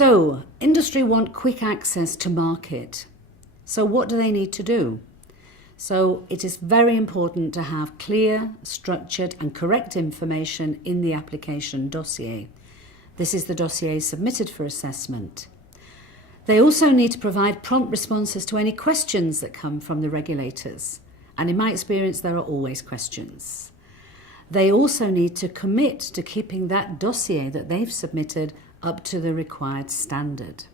So, industry want quick access to market. So what do they need to do? So it is very important to have clear, structured and correct information in the application dossier. This is the dossier submitted for assessment. They also need to provide prompt responses to any questions that come from the regulators. And in my experience, there are always questions. They also need to commit to keeping that dossier that they've submitted up to the required standard.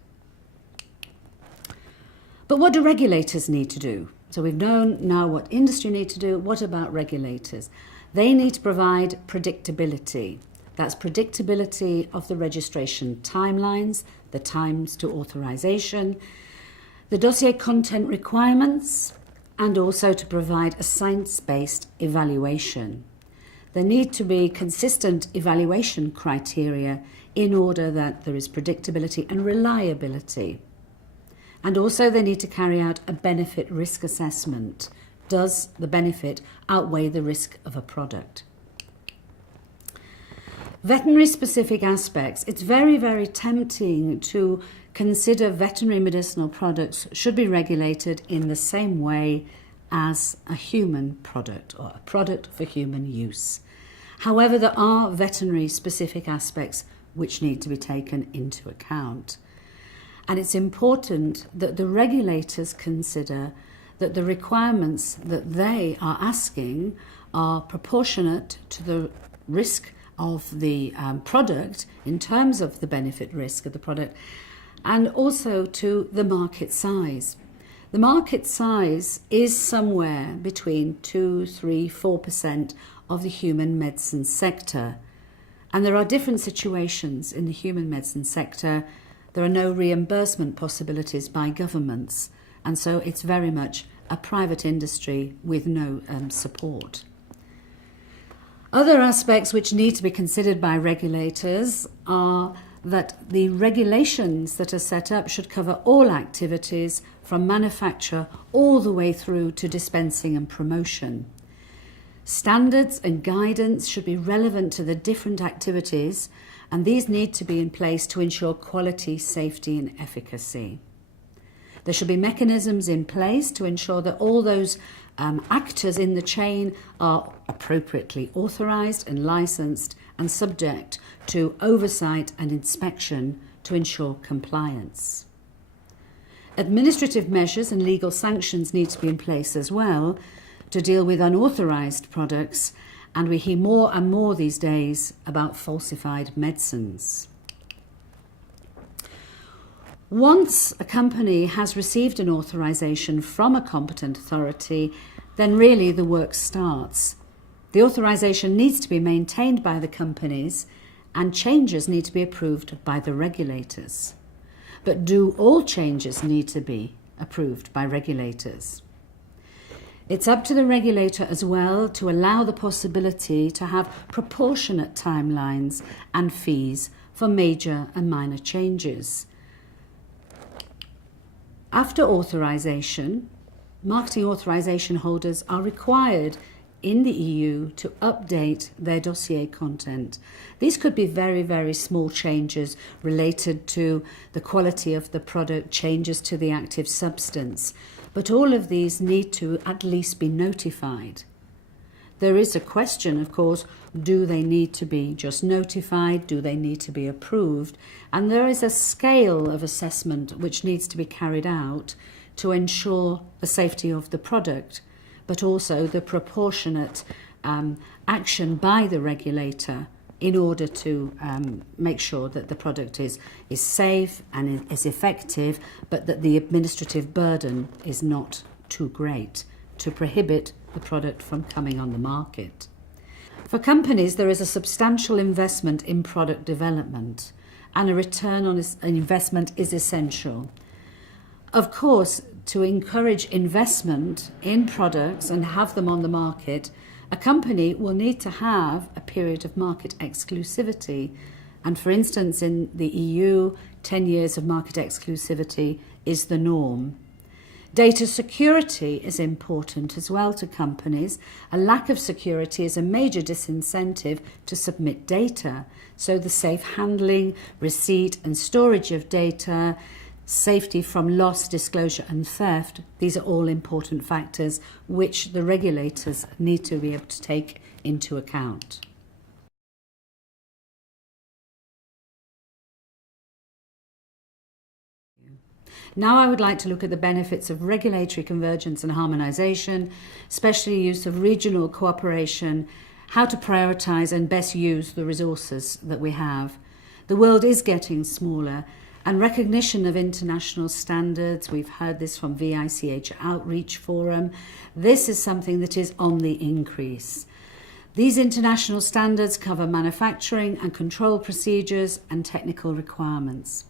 But what do regulators need to do? So we've known now what industry need to do. What about regulators? They need to provide predictability. That's predictability of the registration timelines, the times to authorization, the dossier content requirements, and also to provide a science-based evaluation. There need to be consistent evaluation criteria in order that there is predictability and reliability. And also they need to carry out a benefit risk assessment. Does the benefit outweigh the risk of a product? Veterinary specific aspects. It's very, very tempting to consider veterinary medicinal products should be regulated in the same way as a human product or a product for human use. However, there are veterinary specific aspects which need to be taken into account. And it's important that the regulators consider that the requirements that they are asking are proportionate to the risk of the product in terms of the benefit risk of the product, and also to the market size. The market size is somewhere between 2, 3, 4% of the human medicine sector. And there are different situations in the human medicine sector. There are no reimbursement possibilities by governments, and so it's very much a private industry with no support. Other aspects which need to be considered by regulators are that the regulations that are set up should cover all activities from manufacture all the way through to dispensing and promotion. Standards and guidance should be relevant to the different activities, and these need to be in place to ensure quality, safety and efficacy. There should be mechanisms in place to ensure that all those actors in the chain are appropriately authorised and licensed and subject to oversight and inspection to ensure compliance. Administrative measures and legal sanctions need to be in place as well to deal with unauthorised products, and we hear more and more these days about falsified medicines. Once a company has received an authorisation from a competent authority, then really the work starts. The authorisation needs to be maintained by the companies, and changes need to be approved by the regulators. But do all changes need to be approved by regulators? It's up to the regulator as well to allow the possibility to have proportionate timelines and fees for major and minor changes. After authorisation, marketing authorisation holders are required in the EU to update their dossier content. These could be very, very small changes related to the quality of the product, changes to the active substance, but all of these need to at least be notified. There is a question, of course, do they need to be just notified? Do they need to be approved? And there is a scale of assessment which needs to be carried out to ensure the safety of the product, but also the proportionate action by the regulator in order to make sure that the product is safe and is effective, but that the administrative burden is not too great to prohibit the product from coming on the market. For companies, there is a substantial investment in product development, and a return on an investment is essential. Of course, to encourage investment in products and have them on the market, a company will need to have a period of market exclusivity. And for instance, in the EU, 10 years of market exclusivity is the norm. Data security is important as well to companies. A lack of security is a major disincentive to submit data. So the safe handling, receipt and storage of data, safety from loss, disclosure and theft, these are all important factors which the regulators need to be able to take into account. Now I would like to look at the benefits of regulatory convergence and harmonisation, especially use of regional cooperation, how to prioritise and best use the resources that we have. The world is getting smaller, and recognition of international standards, we've heard this from VICH Outreach Forum, this is something that is on the increase. These international standards cover manufacturing and control procedures and technical requirements.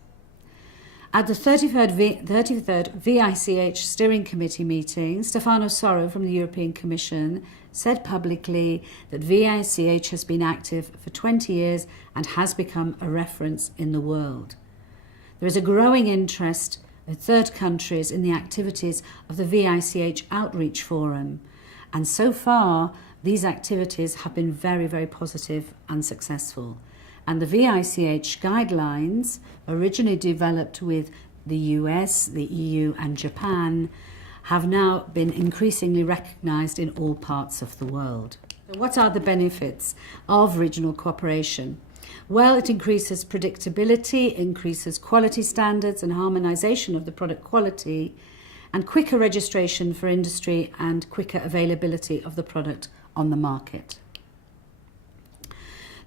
At the 33rd VICH Steering Committee meeting, Stefano Sorro from the European Commission said publicly that VICH has been active for 20 years and has become a reference in the world. There is a growing interest in third countries in the activities of the VICH Outreach Forum, and so far these activities have been very, very positive and successful. And the VICH guidelines, originally developed with the US, the EU and Japan, have now been increasingly recognised in all parts of the world. What are the benefits of regional cooperation? Well, it increases predictability, increases quality standards and harmonisation of the product quality, and quicker registration for industry and quicker availability of the product on the market.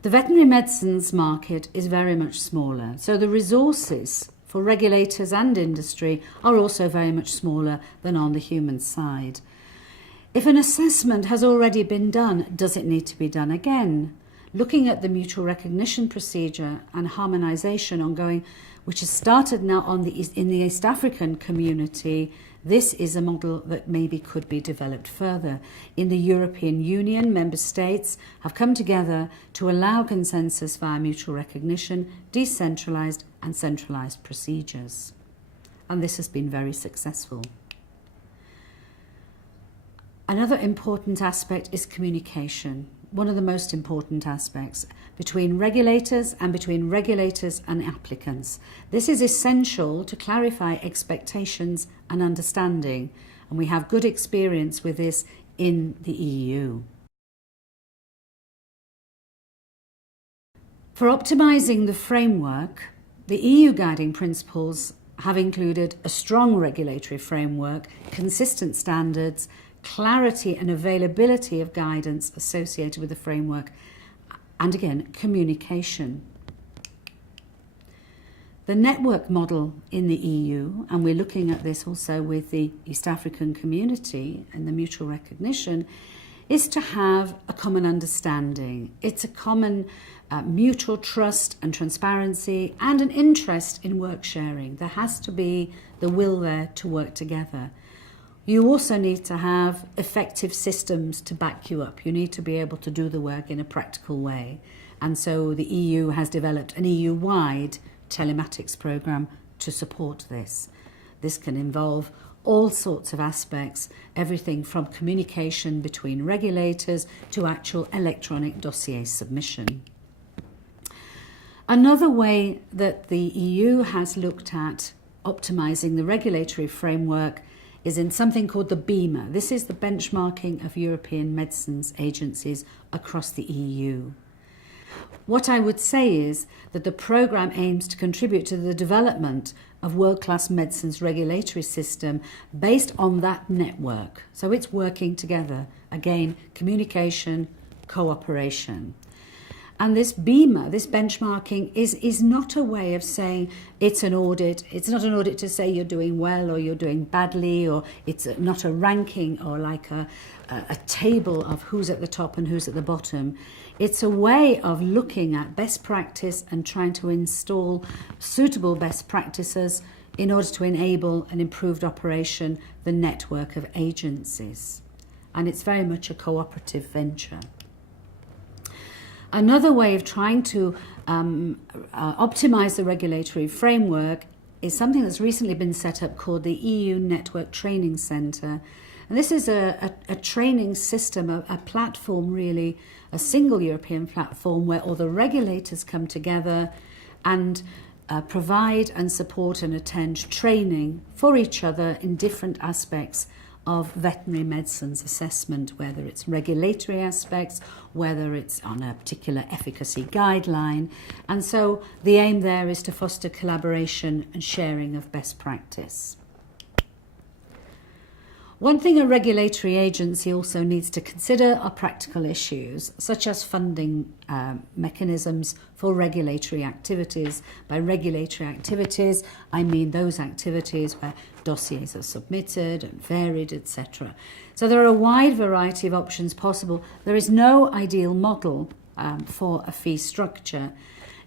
The veterinary medicines market is very much smaller, so the resources for regulators and industry are also very much smaller than on the human side. If an assessment has already been done, does it need to be done again? Looking at the mutual recognition procedure and harmonisation ongoing, which has started now in the East African community, this is a model that maybe could be developed further. In the European Union, member states have come together to allow consensus via mutual recognition, decentralised and centralised procedures. And this has been very successful. Another important aspect is communication. One of the most important aspects between regulators and applicants. This is essential to clarify expectations and understanding, and we have good experience with this in the EU. For optimising the framework, the EU guiding principles have included a strong regulatory framework, consistent standards, clarity and availability of guidance associated with the framework, and again, communication. The network model in the EU, and we're looking at this also with the East African community and the mutual recognition, is to have a common understanding. It's a common mutual trust and transparency and an interest in work sharing. There has to be the will there to work together. You also need to have effective systems to back you up. You need to be able to do the work in a practical way. And so the EU has developed an EU-wide telematics programme to support this. This can involve all sorts of aspects, everything from communication between regulators to actual electronic dossier submission. Another way that the EU has looked at optimising the regulatory framework is in something called the BEMA. This is the benchmarking of European medicines agencies across the EU. What I would say is that the programme aims to contribute to the development of world-class medicines regulatory system based on that network. So it's working together. Again, communication, cooperation. And this BEMA, this benchmarking, is not a way of saying it's an audit. It's not an audit to say you're doing well or you're doing badly, or it's not a ranking or like a table of who's at the top and who's at the bottom. It's a way of looking at best practice and trying to install suitable best practices in order to enable an improved operation, the network of agencies. And it's very much a cooperative venture. Another way of trying to optimise the regulatory framework is something that's recently been set up called the EU Network Training Centre. And this is a training system, a platform really, a single European platform where all the regulators come together and provide and support and attend training for each other in different aspects of veterinary medicine's assessment, whether it's regulatory aspects, whether it's on a particular efficacy guideline. And so the aim there is to foster collaboration and sharing of best practice. One thing a regulatory agency also needs to consider are practical issues, such as funding mechanisms for regulatory activities. By regulatory activities, I mean those activities where dossiers are submitted and varied, etc. So there are a wide variety of options possible. There is no ideal model for a fee structure.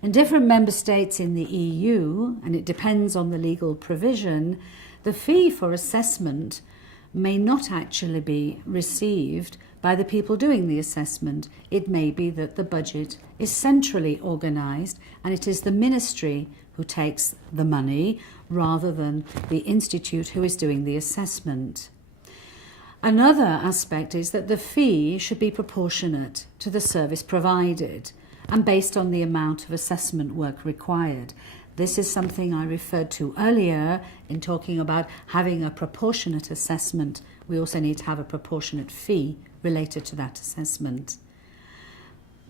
In different member states in the EU, and it depends on the legal provision, the fee for assessment may not actually be received by the people doing the assessment. It may be that the budget is centrally organised and it is the ministry who takes the money rather than the institute who is doing the assessment. Another aspect is that the fee should be proportionate to the service provided and based on the amount of assessment work required. This is something I referred to earlier in talking about having a proportionate assessment. We also need to have a proportionate fee related to that assessment.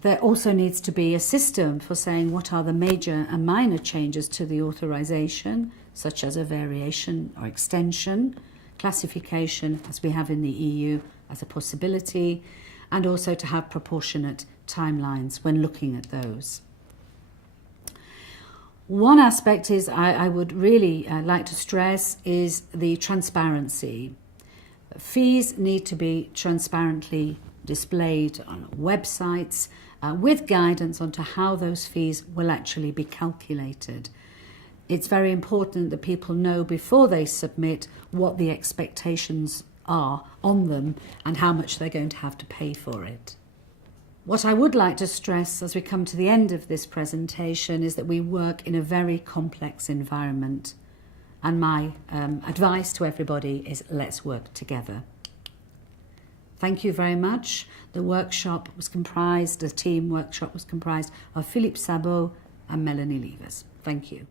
There also needs to be a system for saying what are the major and minor changes to the authorization, such as a variation or extension, classification, as we have in the EU, as a possibility, and also to have proportionate timelines when looking at those. One aspect is I would really like to stress is the transparency. Fees need to be transparently displayed on websites with guidance onto how those fees will actually be calculated. It's very important that people know before they submit what the expectations are on them and how much they're going to have to pay for it. What I would like to stress as we come to the end of this presentation is that we work in a very complex environment, and my advice to everybody is let's work together. Thank you very much. The team workshop was comprised of Philippe Sabot and Melanie Levers. Thank you.